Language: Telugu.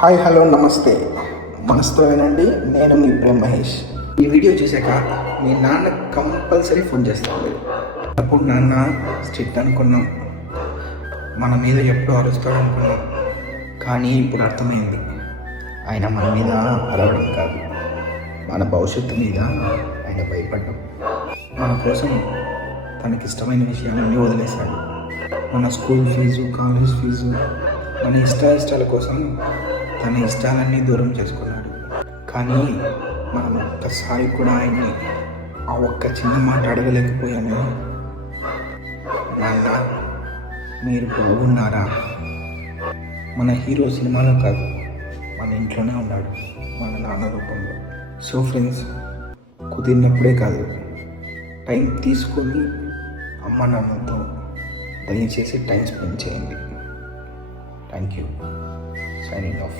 హాయ్ హలో నమస్తే. మనసుతో వినండి. నేను మీ ప్రేమ్ మహేష్. ఈ వీడియో చూసాక మీ నాన్న కంపల్సరీ ఫోన్ చేస్తాడు. అప్పుడు నాన్న స్ట్రిక్ట్ అనుకున్నాం, మన మీద ఎప్పుడు అరుస్తాడు అనుకున్నాం. కానీ ఇప్పుడు అర్థమైంది, ఆయన మన మీద అరవడం కాదు, మన భవిష్యత్తు మీద ఆయన భయపడ్డం. మన కోసం తనకిష్టమైన విషయాలన్నీ వదిలేశాడు. మన స్కూల్ ఫీజు, కాలేజ్ ఫీజు, మన ఇష్టాల కోసం తన ఇష్టాలన్నీ దూరం చేసుకున్నాడు. కానీ మనం ఒక్కసారి కూడా ఆయన్ని ఆ ఒక్క చిన్న మాట అడగలేకపోయాము. నాన్న మీరు బాగున్నారా? మన హీరో సినిమాలో కాదు, మన ఇంట్లోనే ఉన్నాడు, మన నాన్న రూపంలో. సో ఫ్రెండ్స్, కుదిరినప్పుడే కాదు, టైం తీసుకొని అమ్మ నాన్నతో దయచేసి టైం స్పెండ్ చేయండి. Thank you. Signing off.